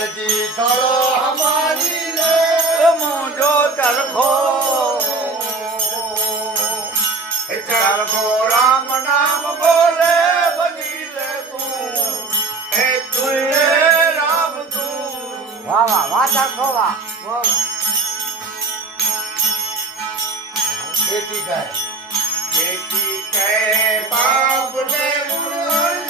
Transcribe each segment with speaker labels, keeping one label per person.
Speaker 1: કાળજી કરો અમારી ને
Speaker 2: મોઢો તરખો
Speaker 3: તરખો રામ
Speaker 2: નામ બોલે બની લે તું.
Speaker 3: એ તું
Speaker 2: રામ તું.
Speaker 3: બાપ ને મુરલી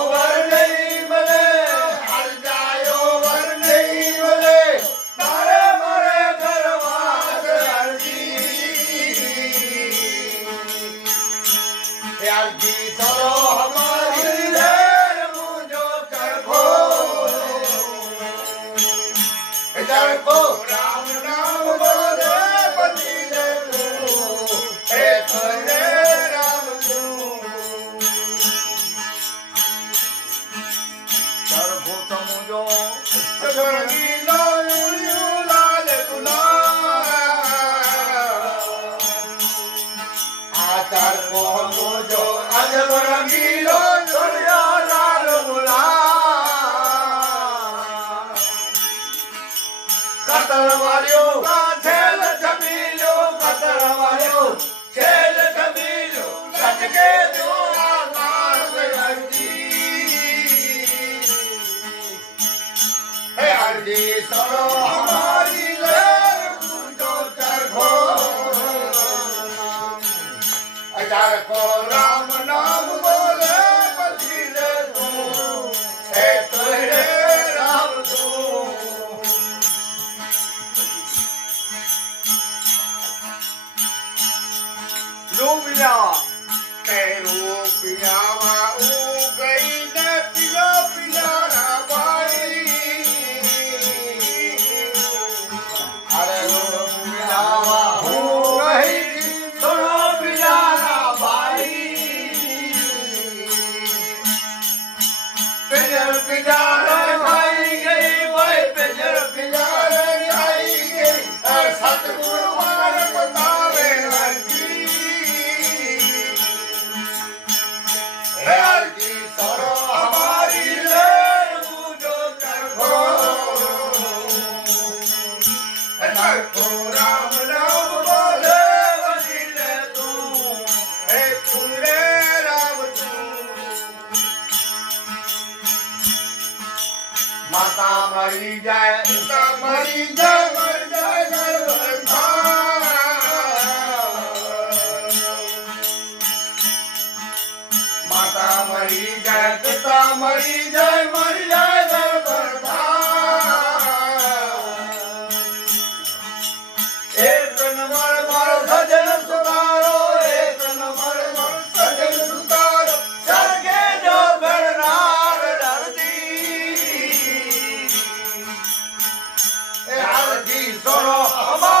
Speaker 3: oh.
Speaker 1: વાર્યો
Speaker 2: કાઠેલ કબીલ્યો કતર વાર્યો. ખેલ કબીલ્યો સટકે
Speaker 3: જોરા તાર હરજી
Speaker 1: હે હરજી સરો,
Speaker 3: અમારી લેર પૂજો ચરખો. અજાર કોરા
Speaker 2: lluvia
Speaker 3: que no माता मरी जाए माता मरी जाए मर जाए घर माता मरी जाए पिता मरी जाए
Speaker 1: その思
Speaker 2: い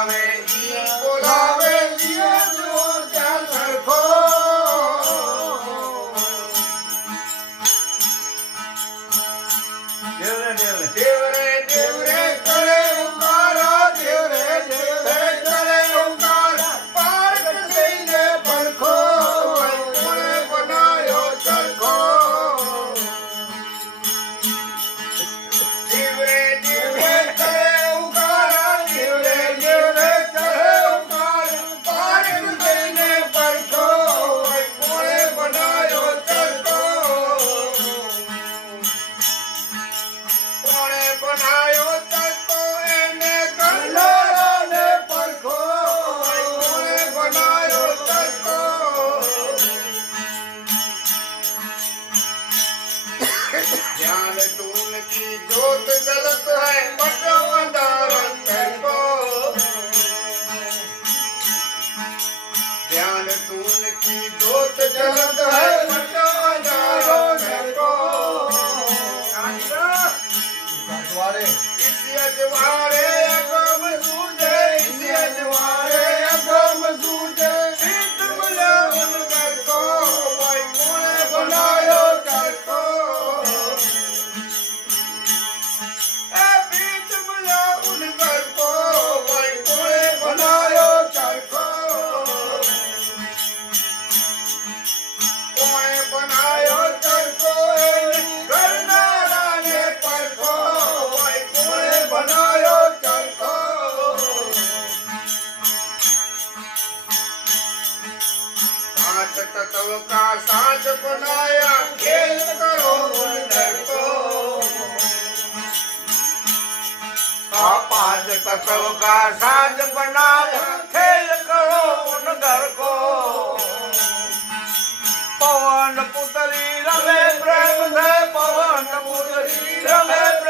Speaker 3: Yahweh. ज्ञान टून की जोत गलत है आज तक का साज बना
Speaker 2: खेल करो उन घर को। पवन पुतली रमे प्रेम से पवन पुतली रमे प्रेम